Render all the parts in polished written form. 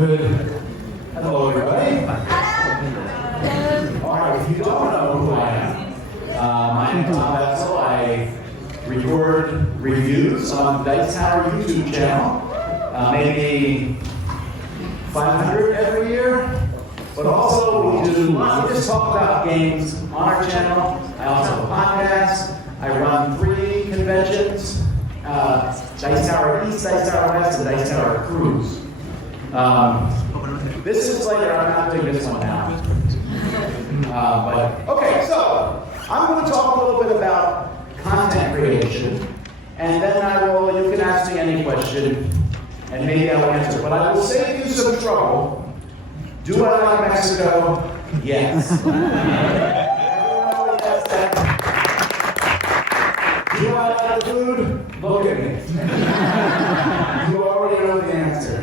Good. Hello, everybody. All right, if you don't know who I am, my name is Vasel. I record reviews on the Dice Tower YouTube channel, maybe 500 every year. But also, we just talk about games on our channel. I also have a podcast. I run 3 conventions, Dice Tower East, Dice Tower West, and Dice Tower Cruise. This is later, I'm not doing this one now. Okay, so I'm going to talk a little bit about content creation, and then you can ask me any question, and maybe I'll answer. But I will save you some trouble. Do I like Mexico? Yes. Everyone always asks that. Do I like the food? Look at me. You already know the answer.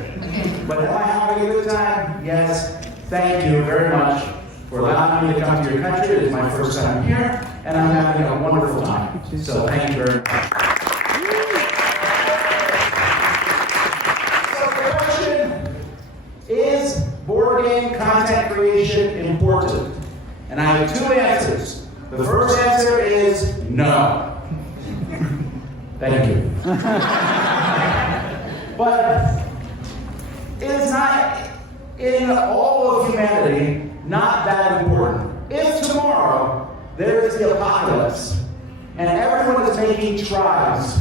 But am I having a good time? Yes. Thank you very much for allowing me to come to your country. It is my first time here, and I'm having a wonderful time. So thank you very much. So the question is, board game content creation important? And I have 2 answers. The first answer is no. Thank you. But it is not, in all of humanity, not that important. If tomorrow there is the apocalypse and everyone is making tribes,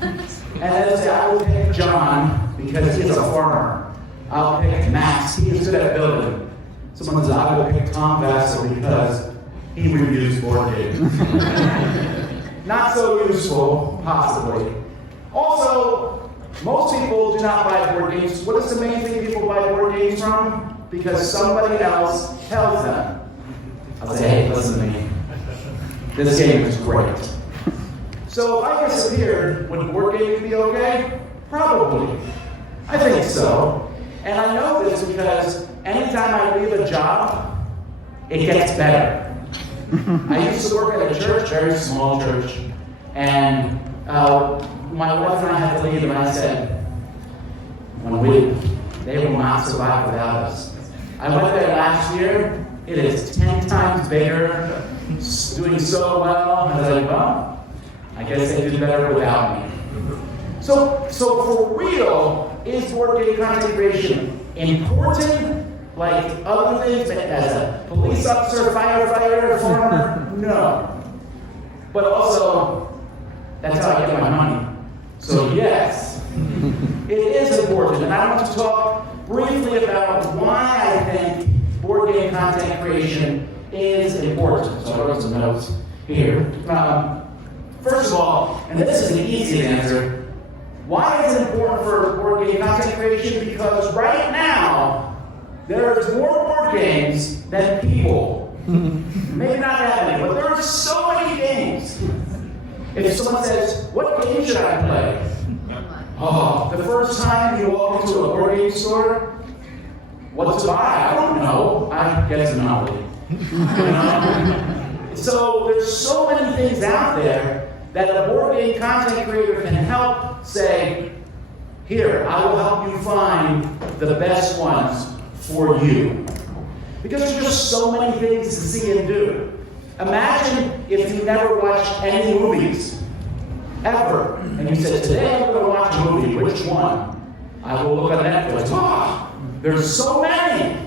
and let's say I will pick John because he is a farmer. I'll pick Max, he is good at building. Someone says I will pick Tom Vasel because he reviews board games. Not so useful, possibly. Also, most people do not buy board games. What is the main thing people buy board games from? Because somebody else tells them. I'll say, hey, listen to me. This game is great. So if I disappeared, would the board game be okay? Probably. I think so. And I know this because anytime I leave a job, it gets better. I used to work at a church, very small church, and my wife and I had to leave, and I said, they will not survive without us. I went there last year. It is 10 times bigger, doing so well. And I was like, well, I guess they do better without me. So for real, is board game content creation important? Like other things, as a police officer, firefighter, farmer? No. But also, that's how I get my money. So yes, it is important. And I want to talk briefly about why I think board game content creation is important. So I wrote some notes here. First of all, and this is an easy answer, why is it important for board game content creation? Because right now, there's more board games than people. Maybe not that many, but there are so many games. If someone says, what game should I play? Oh, the first time you walk into a board game store, what to buy? I don't know. I guess Monopoly. So there's so many things out there that a board game content creator can help say, here, I will help you find the best ones for you. Because there's just so many things to see and do. Imagine if you never watched any movies, ever. And you said, today I'm going to watch a movie. Which one? I will look at Netflix. There's so many.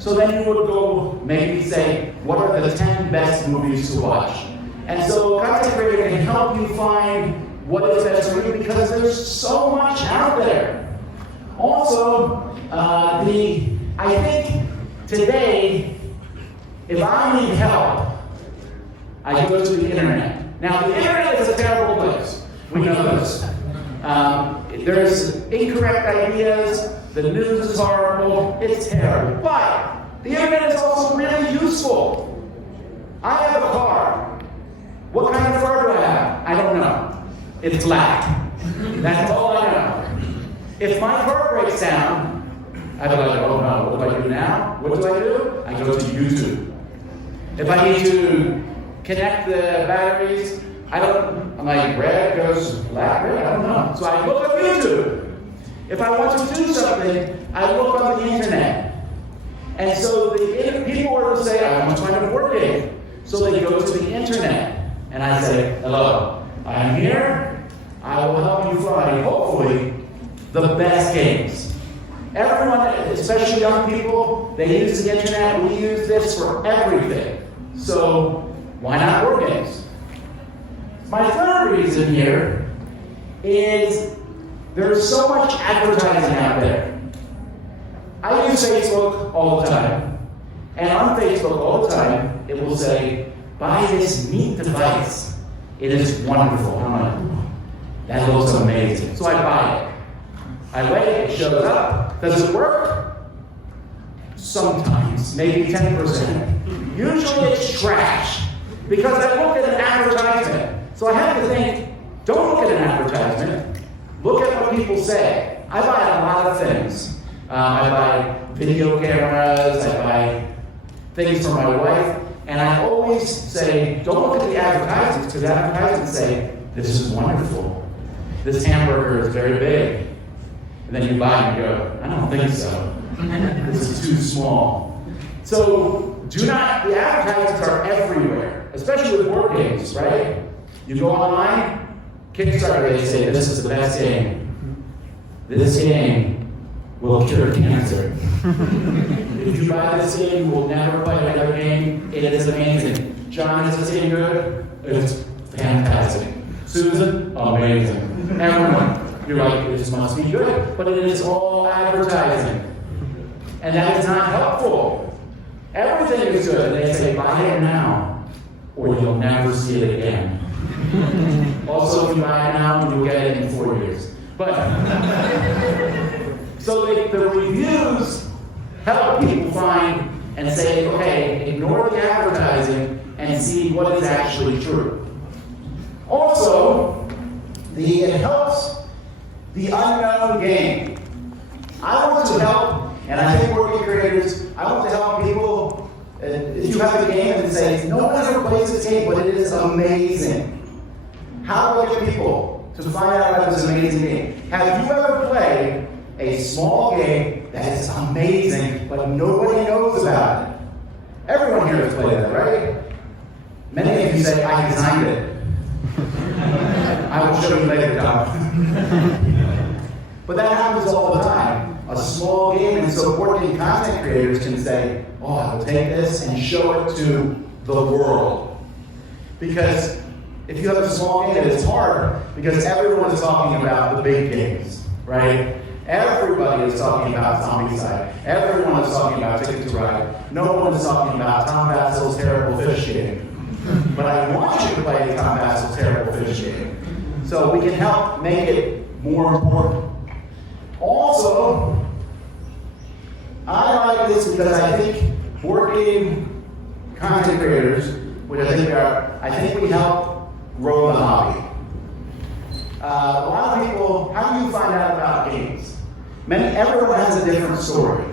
So then you would go maybe say, what are the 10 best movies to watch? And so content creator can help you find what is best for you because there's so much out there. Also, I think today, if I need help, I go to the internet. Now, the internet is a terrible place. We know this. There's incorrect ideas. The news is horrible. It's terrible. But the internet is also really useful. I have a car. What kind of car do I have? I don't know. It's black. That's all I know. If my car breaks down, I'd be like, oh no, what do I do now? What do? I go to YouTube. If I need to connect the batteries, I'm like, red goes black, red, I don't know. So I look at YouTube. If I want to do something, I look on the internet. And so the people are to say, I want to find a board game. So they go to the internet. And I say, hello, I'm here. I will help you find, hopefully, the best games. Everyone, especially young people, they use the internet. We use this for everything. So why not board games? My third reason here is there's so much advertising out there. I use Facebook all the time. And on Facebook all the time, it will say, buy this neat device. It is wonderful. I'm like, that looks amazing. So I buy it. I wait, it shows up. Does it work? Sometimes, maybe 10%. Usually it's trash. Because I look at an advertisement. So I have to think, don't look at an advertisement. Look at what people say. I buy a lot of things. I buy video cameras, I buy things for my wife, and I always say, don't look at the advertisements, because advertisements say, this is wonderful. This hamburger is very big. And then you buy it and you go, I don't think so. This is too small. So the advertisements are everywhere, especially with board games, right? You go online, Kickstarter, they say, this is the best game. This game will cure cancer. If you buy this game, you will never play another game. It is amazing. John, is this game good? It's fantastic. Susan, amazing. Everyone, you're like, this must be good. But it is all advertising. And that is not helpful. Everything is good. And they say, buy it now, or you'll never see it again. Also, if you buy it now, you'll get it in 4 years. But so the reviews help people find and say, okay, ignore the advertising and see what is actually true. Also, it helps the unknown game. I want to help, and I think board game creators, I want to help people. If you have a game and say, no one ever plays this game, but it is amazing. How do I get people to find out about this amazing game? Have you ever played a small game that is amazing, but nobody knows about it? Everyone here has played that, right? Many of you say, I designed it. I will show you later, Tom. But that happens all the time. A small game, and so board game content creators can say, oh, I will take this and show it to the world. Because if you have a small game, it's hard because everyone is talking about the big games, right? Everybody is talking about Zombicide. Everyone is talking about Ticket to Ride. No one is talking about Tom Vasel's terrible fish game. But I want you to play Tom Vasel's terrible fish game. So we can help make it more important. Also, I like this because I think board game content creators, which I think we are, I think we help grow the hobby. A lot of people, how do you find out about games? Everyone has a different story.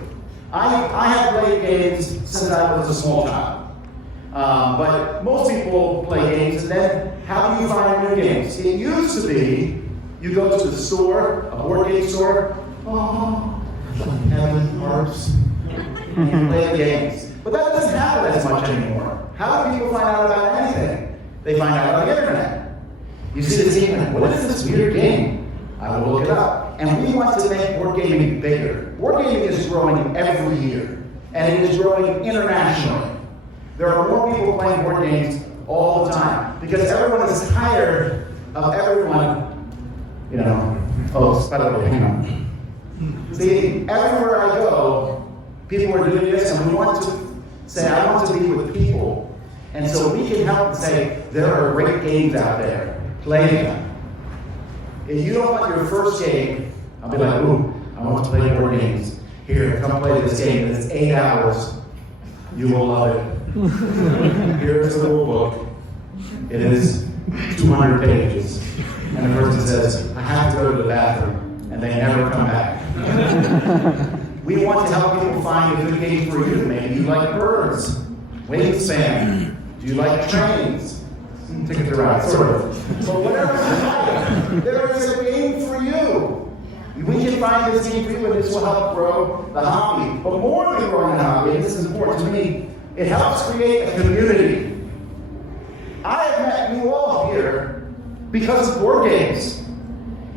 I have played games since I was a small child. But most people play games, and then how do you find new games? It used to be, you go to the store, a board game store, Heaven, Hearts, and you play the games. But that doesn't happen as much anymore. How do people find out about anything? They find out on the internet. You see this game, like, what is this weird game? I will look it up. And we want to make board gaming bigger. Board gaming is growing every year, and it is growing internationally. There are more people playing board games all the time because everyone is tired of everyone, by the way, hang on. See, everywhere I go, people are doing this, and we want to say, I want to be with people. And so we can help and say, there are great games out there. Play them. If you don't want your first game, I'll be like, ooh, I want to play board games. Here, come play this game. It's 8 hours. You will love it. Here's the rule book. It is 200 pages. And the person says, I have to go to the bathroom. And they never come back. We want to help people find a good game for you. Maybe you like birds. Wingspan. Do you like trains? Ticket to Ride, sort of. But whatever you like, there is a game for you. We can find this game for you, and this will help grow the hobby. But more than growing the hobby, and this is important to me, it helps create a community. I have met you all here because of board games.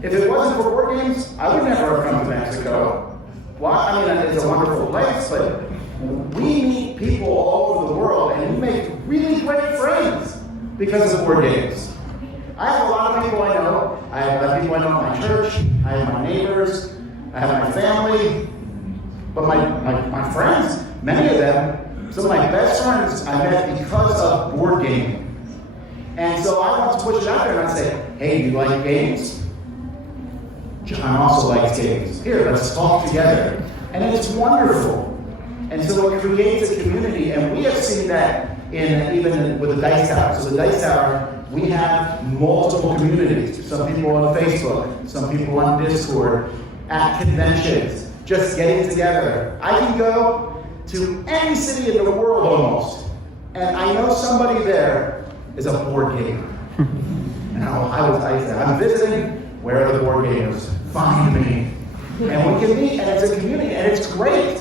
If it wasn't for board games, I would never have come to Mexico. Well, I mean, it's a wonderful place, but we meet people all over the world, and we make really great friends because of board games. I have a lot of people I know. I have a lot of people I know in my church. I have my neighbors. I have my family. But my friends, many of them, some of my best friends I met because of board gaming. And so I want to push it out there and I say, hey, do you like games? John also likes games. Here, let's talk together. And it's wonderful. And so it creates a community, and we have seen that even with the Dice Tower. So the Dice Tower, we have multiple communities. Some people on Facebook, some people on Discord, at conventions, just getting together. I can go to any city in the world almost, and I know somebody there is a board gamer. And I say, I'm visiting, where are the board gamers? Find me. And we can meet, and it's a community, and it's great.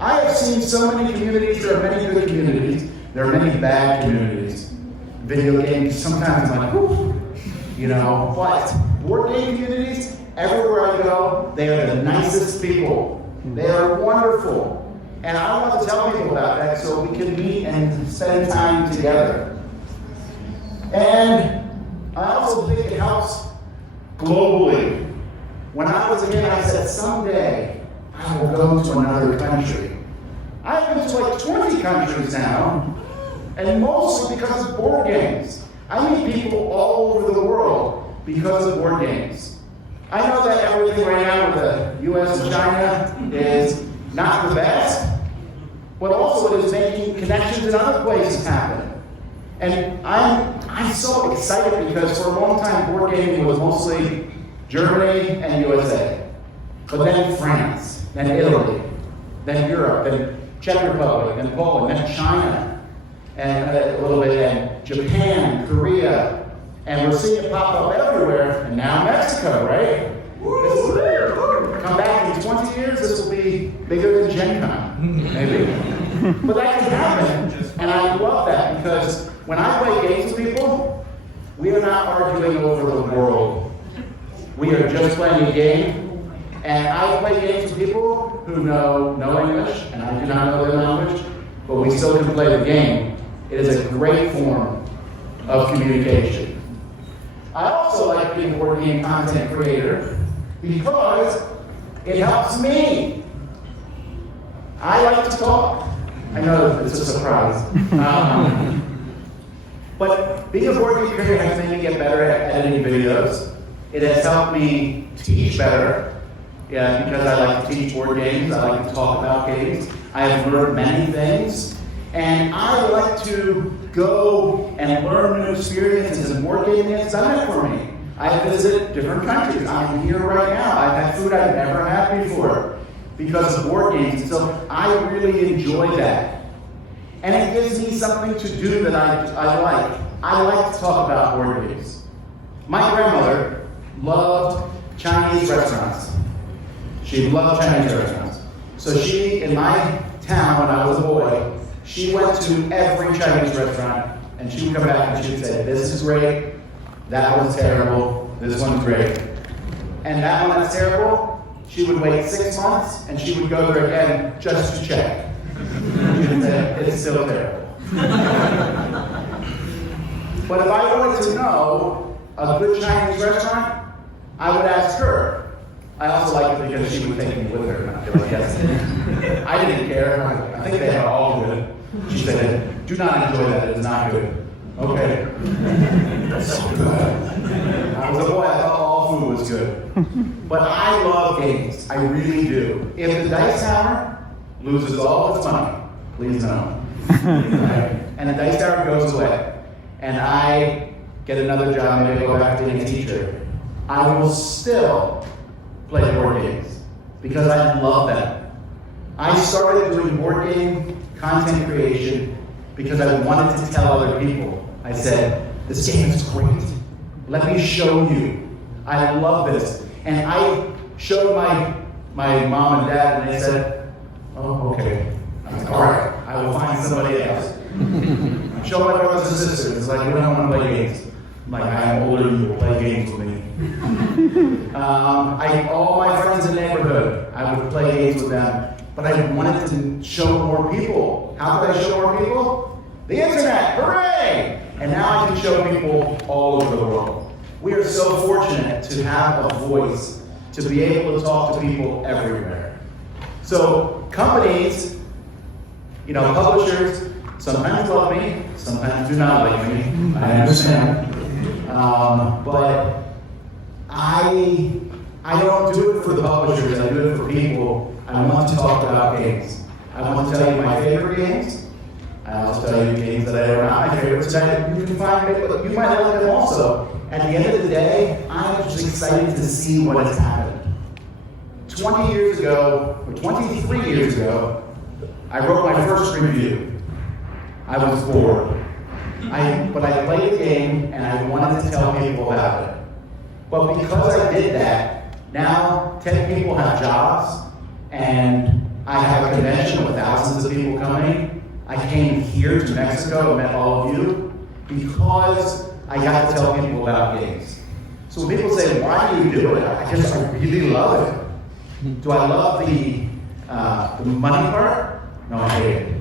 I have seen so many communities. There are many good communities. There are many bad communities. Video games, sometimes I'm like, whew, but board game communities, everywhere I go, they are the nicest people. They are wonderful. And I want to tell people about that so we can meet and spend time together. And I also think it helps globally. When I was a kid, I said, someday I will go to another country. I've been to like 20 countries now, and mostly because of board games. I meet people all over the world because of board games. I know that everything right now with the US and China is not the best, but also it is making connections in other places happen. And I'm so excited because for a long time board gaming was mostly Germany and USA. But then France, then Italy, then Europe, then Czech Republic, then Poland, then China, and a little bit, and Japan, Korea, and we're seeing it pop up everywhere, and now Mexico, right? Come back in 20 years, this will be bigger than Gen Con, maybe. But that can happen, and I love that, because when I play games with people, we are not arguing over the world. We are just playing a game. And I play games with people who know no English, and I do not know their language, but we still can play the game. It is a great form of communication. I also like being a board game content creator because it helps me. I like to talk. I know it's a surprise. But being a board game creator has made me get better at editing videos. It has helped me teach better. Yeah, because I like to teach board games, I like to talk about games. I have learned many things, and I like to go and learn new experiences, and board gaming has done it for me. I visit different countries. I'm here right now. I've had food I've never had before because of board games, and so I really enjoy that. And it gives me something to do that I like. I like to talk about board games. My grandmother loved Chinese restaurants. She loved Chinese restaurants. So she, in my town when I was a boy, she went to every Chinese restaurant, and she would come back and she would say, this is great, that one's terrible, this one's great. And that one that's terrible, she would wait 6 months, and she would go there again just to check. She would say, it's still terrible. But if I wanted to know a good Chinese restaurant, I would ask her. I also like it because she would take me with her. And I'd be like, yes. I didn't care. I think they are all good. She said, do not enjoy that. It's not good. Okay. That's so good. I was a boy. I thought all food was good. But I love games. I really do. If the Dice Tower loses all its money, please know. Right? And the Dice Tower goes away, and I get another job, maybe I go back to being a teacher, I will still play board games because I love them. I started doing board game content creation because I wanted to tell other people. I said, this game is great. Let me show you. I love this. And I showed my mom and dad, and they said, oh, okay. I was like, all right, I will find somebody else. I showed my brothers and sisters. It's like, we don't want to play games. I'm like, I am older than you, play games with me. All my friends in the neighborhood, I would play games with them, but I wanted to show more people. How could I show more people? The internet, hooray! And now I can show people all over the world. We are so fortunate to have a voice, to be able to talk to people everywhere. So companies, publishers, sometimes love me, sometimes do not like me, I understand. But I don't do it for the publishers, I do it for people. I want to talk about games. I want to tell you my favorite games. I also tell you games that are not my favorites that you can find, but you might like them also. At the end of the day, I'm just excited to see what has happened. 20 years ago, or 23 years ago, I wrote my first review. I was bored. But I played a game and I wanted to tell people about it. But because I did that, now 10 people have jobs and I have a convention with thousands of people coming. I came here to Mexico and met all of you because I got to tell people about games. So when people say, why do you do it? I really love it. Do I love the money part? No, I hate it.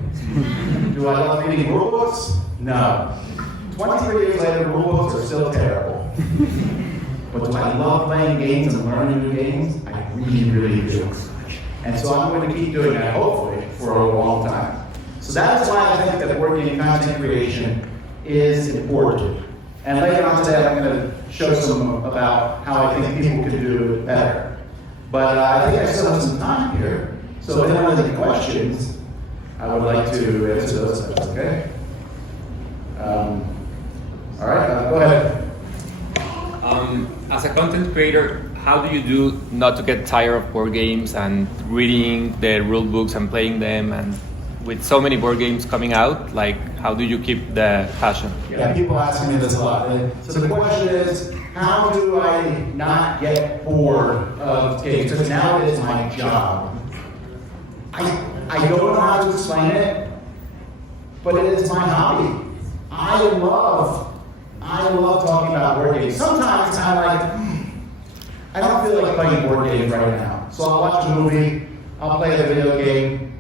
Do I love reading rule books? No. 23 years later, rule books are still terrible. But do I love playing games and learning new games? I really, really do. And so I'm going to keep doing that, hopefully, for a long time. So that's why I think that working in content creation is important. And later on today, I'm going to show some about how I think people can do it better. But I think I still have some time here. So if anyone has any questions, I would like to answer those, okay? All right, go ahead. As a content creator, how do you do not to get tired of board games and reading the rule books and playing them, and with so many board games coming out, like how do you keep the passion? Yeah, people ask me this a lot. So the question is, how do I not get bored of games? Because now it is my job. I don't know how to explain it, but it is my hobby. I love talking about board games. Sometimes I'm like, I don't feel like playing board games right now. So I'll watch a movie, I'll play a video game,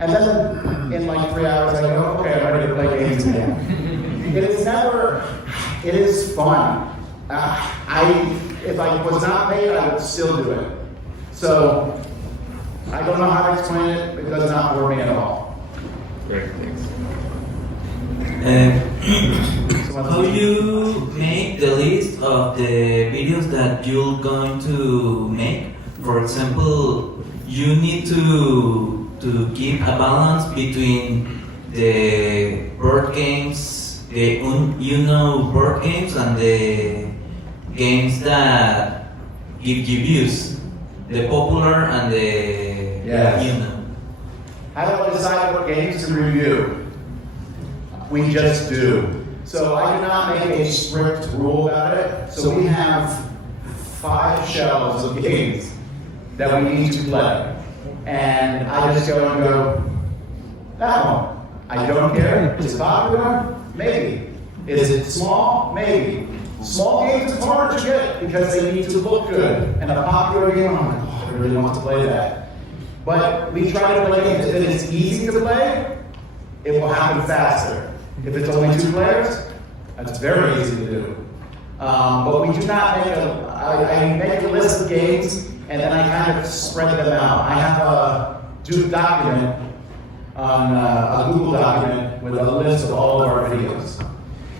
and then in like 3 hours I go, okay, I'm ready to play games again. It is fun. If I was not paid, I would still do it. So I don't know how to explain it, it does not bore me at all. Great, thanks. How you make the list of the videos that you're going to make? For example, you need to keep a balance between the board games, the board games, and the games that give you views, the popular and the How do I decide what games to review? We just do. So I do not make a strict rule about it. So we have 5 shelves of games that we need to play. And I just go, that one. I don't care. Is it popular? Maybe. Is it small? Maybe. Small games is harder to get because they need to look good. And a popular game, I'm like, oh, I really want to play that. But we try to play games. If it is easy to play, it will happen faster. If it's only 2 players, that's very easy to do. But we do not make I make a list of games and then I kind of spread them out. I have a document on a Google document with a list of all of our videos.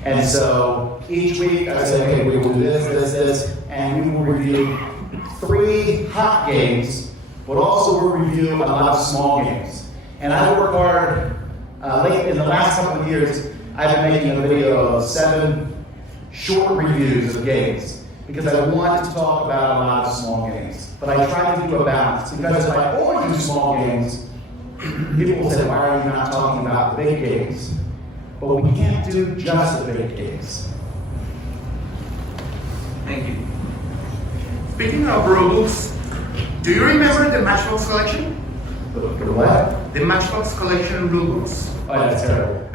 And so each week I say, okay, we will do this, and we will review 3 hot games, but also we'll review a lot of small games. And I work hard. In the last couple of years, I've been making a video of 7 short reviews of games because I want to talk about a lot of small games. But I try to do a balance because if I only do small games, people will say, why are you not talking about the big games? But we can't do just the big games. Thank you. Speaking of rules, Do you remember the Matchbox collection? The what? The Matchbox collection rulebooks. Oh, yeah, that's terrible.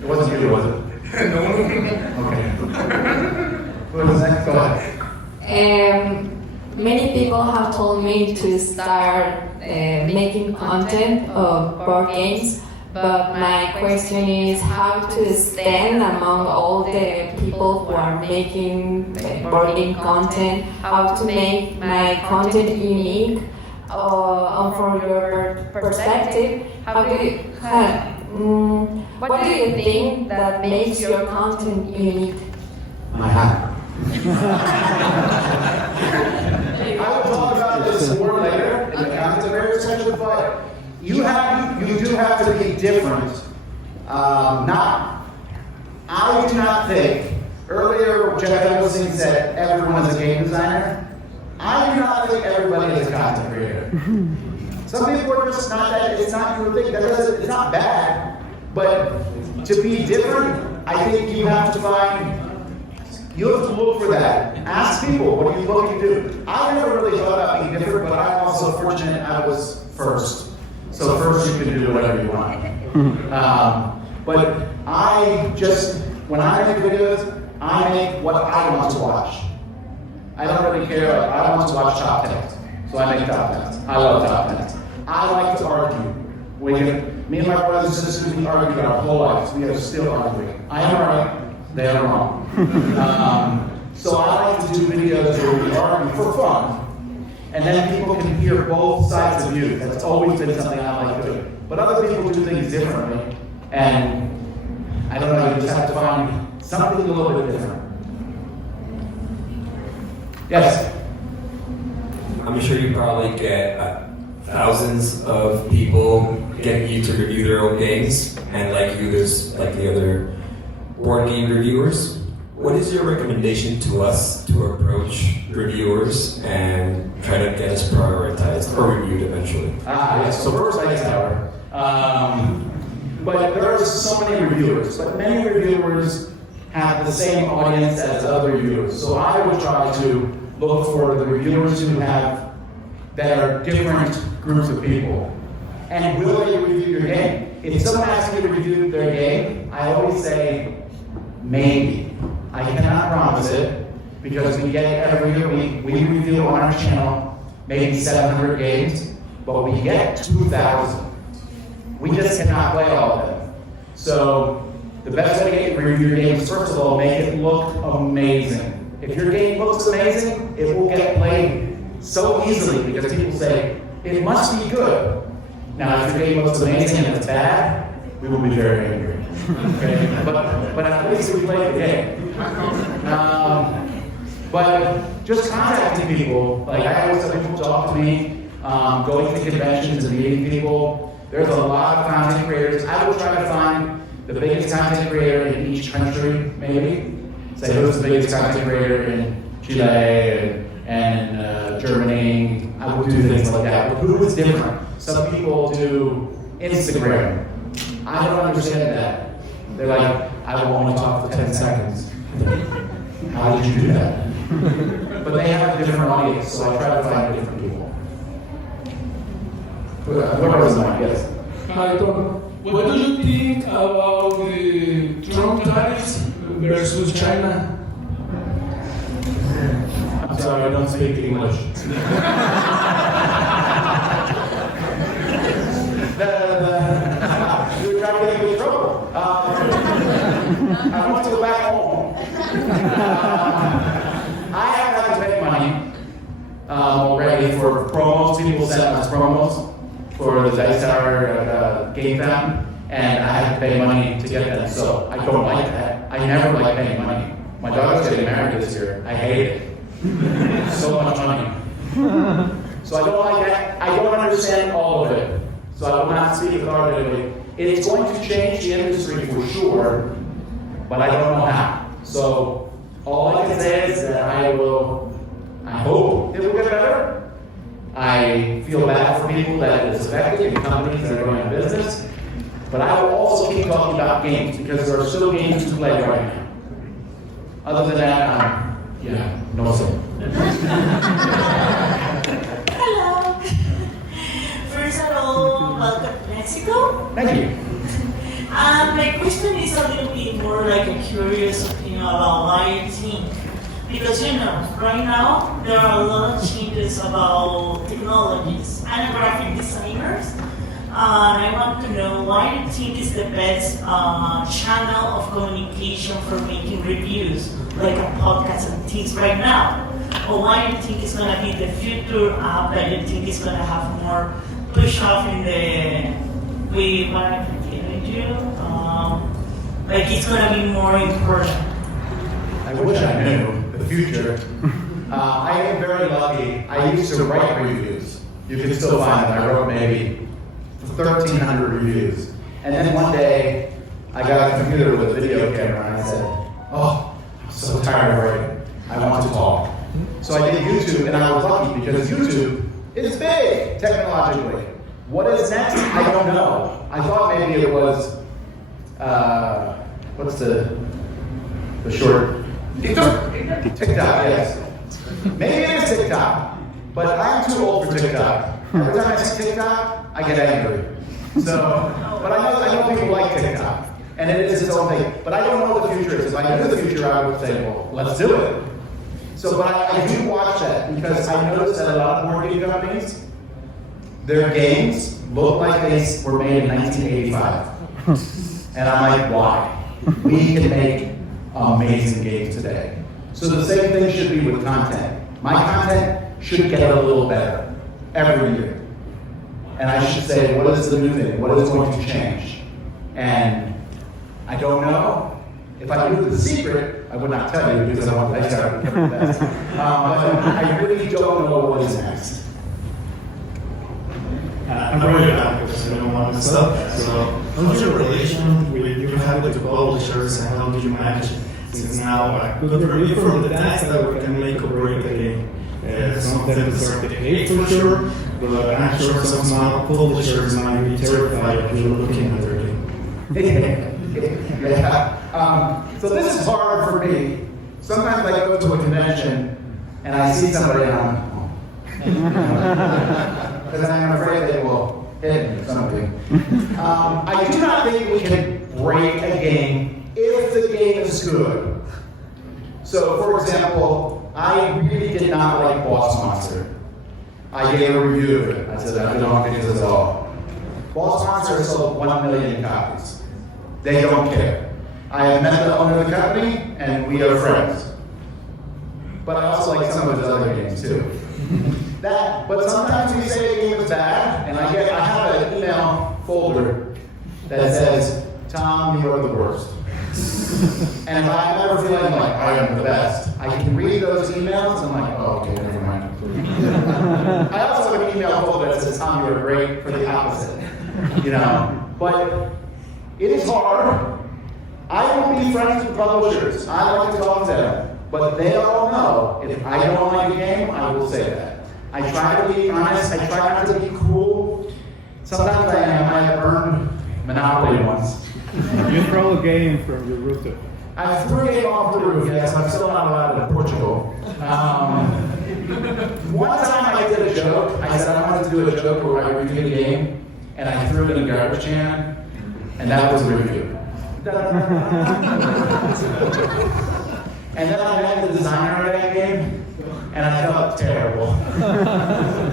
It wasn't you, was it? No. Okay. What was that? Go ahead. Many people have told me to start making content of board games, but my question is how to stand among all the people who are making board game content, how to make my content unique, from your perspective, what do you think that makes your content unique? My hat. I will talk about this more later in the content creator section, but you do have to be different. I do not think, earlier Jeff Eggleston said everyone is a game designer. I do not think everybody is a content creator. Some people are just not that, it's not your thing. It's not bad, but to be different, I think you have to look for that. Ask people, what are you looking to do? I never really thought about being different, but I'm also fortunate I was first. So first you can do whatever you want. But when I make videos, I make what I want to watch. I don't really care, I want to watch top 10s. So I make top 10s. I love top 10s. I like to argue. Me and my brothers and sisters, we argue our whole lives. We are still arguing. I am right, they are wrong. So I like to do videos where we argue for fun. And then people can hear both sides of you. That's always been something I like doing. But other people do things differently. And I don't know, you just have to find something a little bit different. Yes? I'm sure you probably get thousands of people getting you to review their own games, and like you, there's like the other board game reviewers. What is your recommendation to us to approach reviewers and try to get us prioritized or reviewed eventually? Yes. So first, I tower. But there are so many reviewers, but many reviewers have the same audience as other reviewers. So I would try to look for the reviewers that are different groups of people. And will they review your game? If someone asks me to review their game, I always say, maybe. I cannot promise it, because we get every year, we review on our channel maybe 700 games, but we get 2,000. We just cannot play all of them. So the best way to get review your games, first of all, make it look amazing. If your game looks amazing, it will get played so easily because people say, it must be good. Now, if your game looks amazing and it's bad, we will be very angry. Okay? But at least we played the game. But just contacting people, like I always have people talk to me, going to conventions and meeting people. There's a lot of content creators. I will try to find the biggest content creator in each country, maybe. Say who's the biggest content creator in Chile and Germany. I will do things like that. But who is different? Some people do Instagram. I don't understand that. They're like, I will only talk for 10 seconds. How did you do that? But they have a different audience, so I try to find different people. What was mine? Yes. Hi, Tom. What do you think about the Trump tariffs versus China? I'm sorry, I don't speak English. You're trying to get me in trouble. I want to go back home. I have had to pay money already for promos. People send us promos for the Dice Tower game fountain, and I have to pay money to get them. So I don't like that. I never like paying money. My daughter's getting married this year. I hate it. So much money. So I don't like that. I don't understand all of it. So I will not speak authoritatively. It's going to change the industry for sure, but I don't know how. So all I can say is that I hope it will get better. I feel bad for people that it's affecting and companies that are going out of business. But I will also keep talking about games because there are still games to play right now. Other than that, no so. Mexico. Thank you. My question is a little bit more like a curious opinion about why you think. Because right now there are a lot of changes about technologies. I'm a graphic designer, and I want to know why you think is the best channel of communication for making reviews, like a podcast and things right now. Or why you think it's gonna be the future app that you think is gonna have more push off in the way what I continue to do? Like it's gonna be more important. I wish I knew the future. I am very lucky. I used to write reviews. You can still find them. I wrote maybe 1,300 reviews. And then one day, I got a computer with a video camera and I said, oh, I'm so tired of writing. I want to talk. So I did YouTube, and I was lucky because YouTube is big technologically. What is next? I don't know. I thought maybe it was, what's the short? TikTok, yes. Maybe it is TikTok, but I'm too old for TikTok. Every time I see TikTok, I get angry. So, but I know people like TikTok, and it is its own thing. But I don't know what the future is. If I knew the future, I would say, well, let's do it. So, but I do watch that because I noticed that a lot of board game companies, their games look like they were made in 1985. And I'm like, why? We can make amazing games today. So the same thing should be with content. My content should get a little better every year. And I should say, what is the new thing? What is going to change? And I don't know. If I knew the secret, I would not tell you because I want to start with the best. But I really don't know what is next. I'm very happy because I don't want to stop that. So, how's your relation with you have with the publishers and how do you manage it? Since now a good review from the tax that we can make or break the game. Some of them deserve the hate for sure, but I'm sure some small publishers might be terrified if you're looking at their game. Yeah. So this is hard for me. Sometimes I go to a convention and I see somebody on, because I'm afraid they will hit me or something. I do not think we can break a game if the game is good. So, for example, I really did not like Boss Monster. I gave a review of it. I said, I don't think this at all. Boss Monster has sold 1 million copies. They don't care. I have met the owner of the company, and we are friends. But I also like some of his other games too. But sometimes we say a game is bad, and I have an email folder that says, Tom, you are the worst. And if I'm ever feeling like I am the best, I can read those emails and I'm like, oh, okay, never mind. I also have an email folder that says, Tom, you are great for the opposite. But it is hard. I will be friends with publishers. I like to talk to them. But they all know if I don't like a game, I will say that. I try to be honest. I try not to be cruel. Sometimes I am. I have earned Monopoly once. You throw a game from your rooftop. I threw a game off the roof, yes. I'm still not allowed in Portugal. One time I did a joke. I said I wanted to do a joke where I reviewed a game, and I threw it in a garbage can, and that was a review. And then I met the designer of that game, and I felt terrible.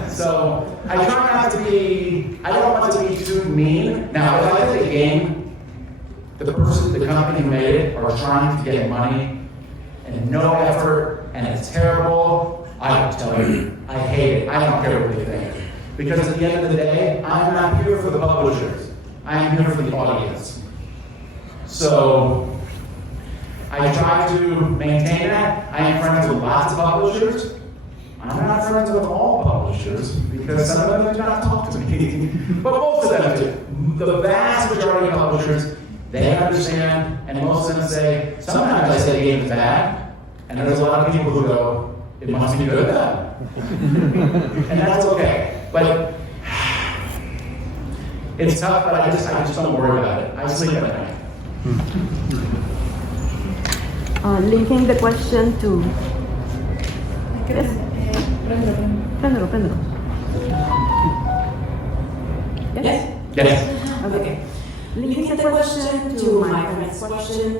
So I try not to be, I don't want to be too mean. Now, if I think a game, the company who made it are trying to get money and no effort, and it's terrible, I will tell you, I hate it. I don't care what they think. Because at the end of the day, I'm not here for the publishers. I am here for the audience. So I try to maintain that. I am friends with lots of publishers. I'm not friends with all publishers because some of them do not talk to me. But most of them do. The vast majority of publishers, they understand, and most of them say, sometimes I say the game is bad, and there's a lot of people who go, it must be good then. And that's okay. But it's tough, but I just don't worry about it. I sleep at night. Linking the question to... Yes? Prendelo. Yes? Yes. Okay. Linking the question to my friend's question,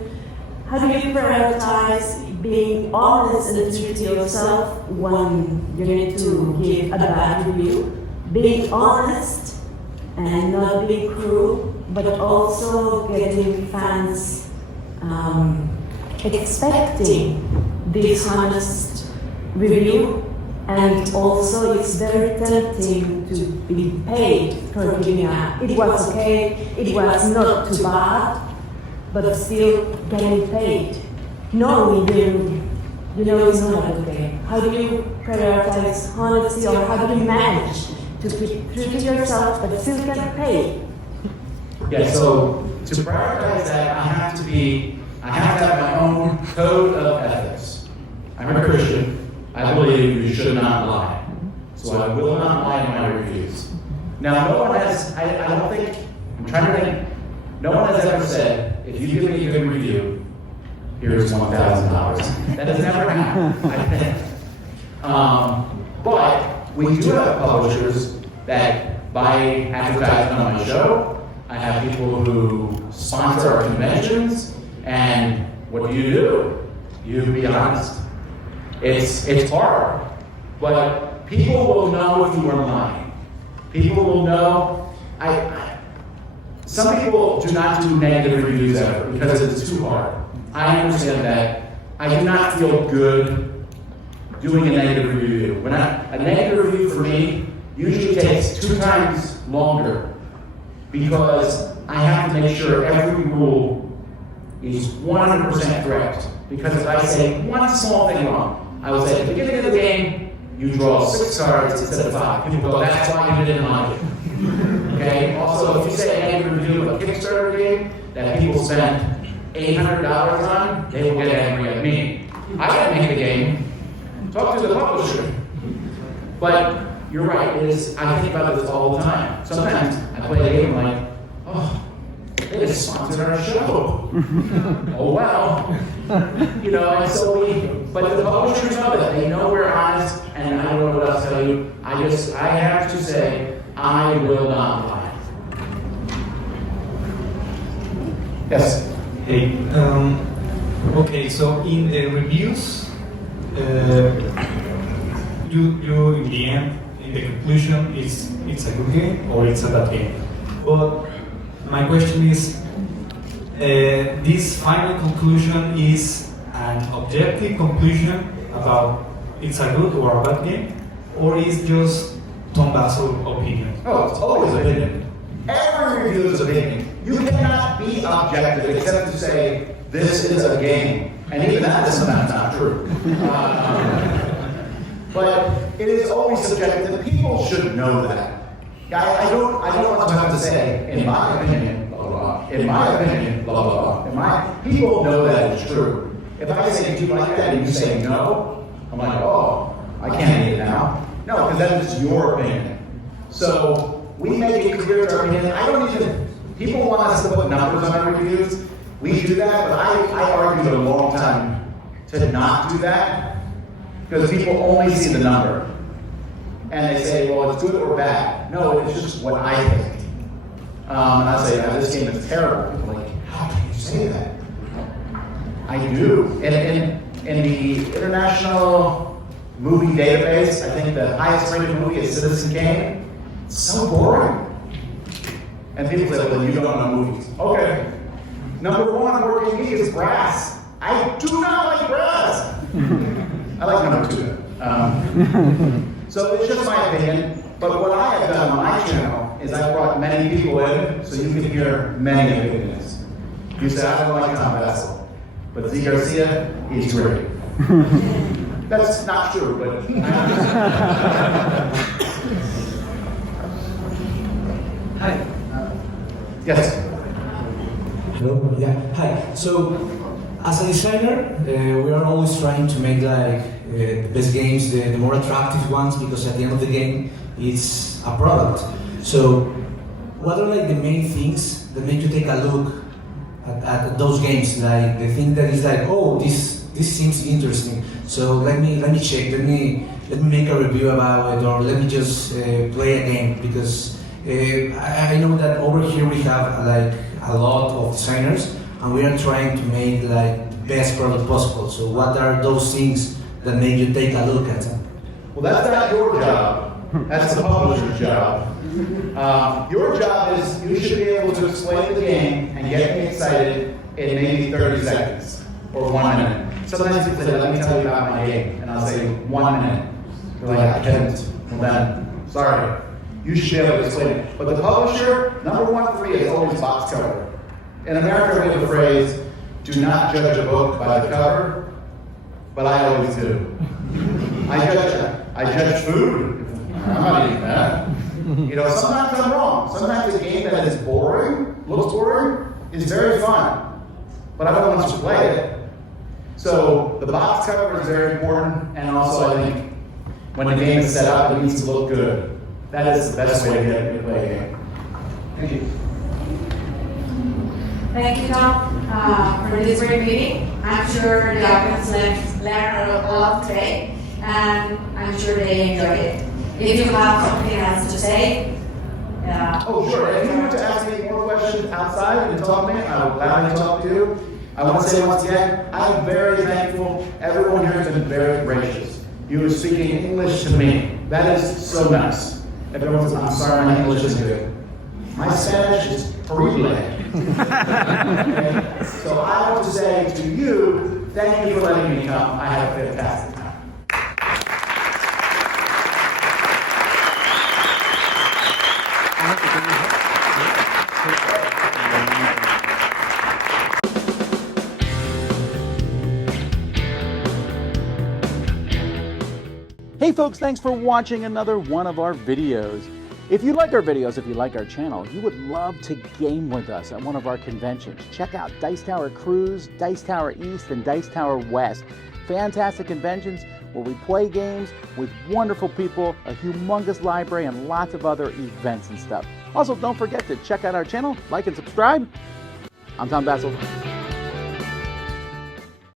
how do you prioritize being honest and true to yourself when you need to give a bad review? Being honest and not being cruel, but also getting fans expecting this honest review, and also it's very tempting to be paid for giving it was okay, it was not too bad, but still getting paid, knowing you know it's not okay. How do you prioritize honesty, or how do you manage to keep true to yourself but still get paid? Yeah, so to prioritize that, I have to have my own code of ethics. I'm a Christian. I believe you should not lie. So I will not lie in my reviews. Now, no one has, I don't think, I'm trying to think, no one has ever said, if you give me a good review, here's $1,000. That has never happened, I think. But we do have publishers that buy advertising on my show. I have people who sponsor our conventions, and what do? You be honest. It's hard, but people will know if you are lying. People will know. Some people do not do negative reviews ever because it's too hard. I understand that. I do not feel good doing a negative review. A negative review for me usually takes 2 times longer because I have to make sure every rule is 100% correct. Because if I say one small thing wrong, I will say at the beginning of the game, you draw 6 cards instead of 5. People go, that's why you didn't like it. Okay? Also, if you say a negative review of a Kickstarter game that people spent $800 on, they will get angry at me. I didn't make the game. Talk to the publisher. But you're right, I think about this all the time. Sometimes I play a game like, oh, they just sponsored our show. Oh well. And so but the publishers know that. They know we're honest, and I don't know what else to tell you. I have to say, I will not lie. Yes? Hey, okay, so in the reviews, you in the end, in the conclusion, it's a good game or it's a bad game. But my question is, this final conclusion is an objective conclusion about it's a good or a bad game, or is just Tom Vasel's opinion? Oh, it's always opinion. Every review is opinion. You cannot be objective except to say, this is a game. And even that is sometimes not true. But it is always subjective. People should know that. I don't want to have to say, in my opinion, blah, blah, blah. In my opinion, blah, blah, blah. People know that it's true. If I say, do you like that? And you say no, I'm like, oh, I can't eat it now. No, because that is your opinion. So we make it clear to our opinion. People want us to put numbers on our reviews. We do that, but I argued a long time to not do that because people only see the number. And they say, well, it's good or bad. No, it's just what I think. And I say, this game is terrible. People are like, how can you say that? I do. In the International Movie Database, I think the highest rated movie is Citizen Kane. It's so boring. And people say, well, you don't know movies. Okay. Number 1 working geek is Brass. I do not like Brass. I like number 2. So it's just my opinion, but what I have done on my channel is I've brought many people in so you can hear many opinions. You say, I don't like Tom Vasel, but Z Garcia, he's great. That's not true, but Hi. Yes. Hello. Yeah. Hi. So, as a designer, we are always trying to make the best games, the more attractive ones, because at the end of the game, it's a product. So, what are the main things that make you take a look at those games? Like the thing that is oh, this seems interesting. So let me check. Let me make a review about it, or let me just play a game, because I know that over here we have like a lot of designers, and we are trying to make like the best product possible. So what are those things that make you take a look at them? Well, that's not your job. That's the publisher's job. Your job is you should be able to explain the game and get me excited in maybe 30 seconds or 1 minute. Sometimes people say, let me tell you about my game. And I'll say 1 minute. They're like, I can't. Well then, sorry. You should be able to explain it. But the publisher, number one for me is always box cover. In America, we have a phrase, do not judge a book by the cover, but I always do. I judge food. I'm not eating that. You know, sometimes I'm wrong. Sometimes a game that is boring, looks boring, is very fun. But I don't want you to play it. So the box cover is very important, and also I think when the game is set up, it needs to look good. That is the best way to get me to play a game. Thank you. Thank you, Tom, for this great meeting. I'm sure the audience learned a lot today, and I'm sure they enjoyed it. If you have something else to say, Oh, sure. If you were to ask me more questions outside and talk to me, I would gladly talk to you. I want to say once again, I'm very thankful. Everyone here has been very gracious. You are speaking English to me. That is so nice. Everyone says, I'm sorry, my English is good. My Spanish is horrible. Okay? So I want to say to you, thank you for letting me come. I had a fantastic time. Hey folks, thanks for watching another one of our videos. If you like our videos, if you like our channel, you would love to game with us at one of our conventions. Check out Dice Tower Cruise, Dice Tower East, and Dice Tower West. Fantastic conventions where we play games with wonderful people, a humongous library, and lots of other events and stuff. Also, don't forget to check out our channel, like and subscribe. I'm Tom Vasel.